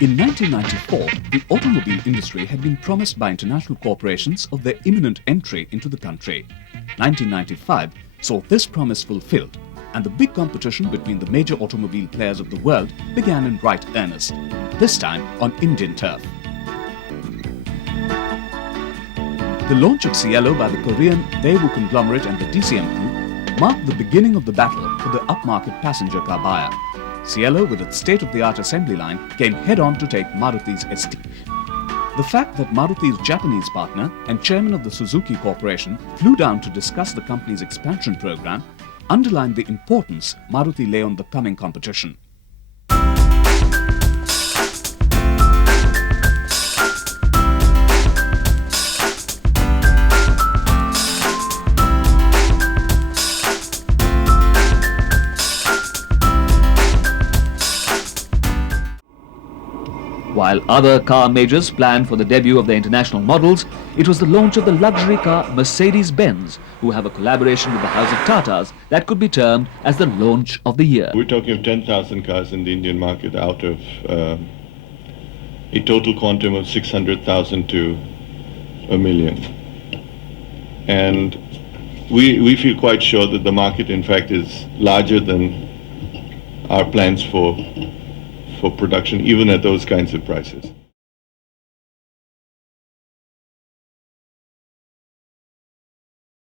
In 1994, the automobile industry had been promised by international corporations of their imminent entry into the country. 1995 saw this promise fulfilled, and the big competition between the major automobile players of the world began in right earnest, this time on Indian turf. The launch of Cielo by the Korean Daewoo conglomerate and the HDCAM group marked the beginning of the battle for the upmarket passenger car buyer. Cielo, with its state-of-the-art assembly line, came head-on to take Maruti's Esteem. The fact that Maruti's Japanese partner and chairman of the Suzuki Corporation flew down to discuss the company's expansion program underlined the importance Maruti lay on the coming competition. While other car majors planned for the debut of their international models, it was the launch of the luxury car Mercedes-Benz, who have a collaboration with the House of Tatas that could be termed as the launch of the year. We're talking of 10,000 cars in the Indian market out of a total quantum of 600,000 to a million. And we feel quite sure that the market, in fact, is larger than our plans for production, even at those kinds of prices.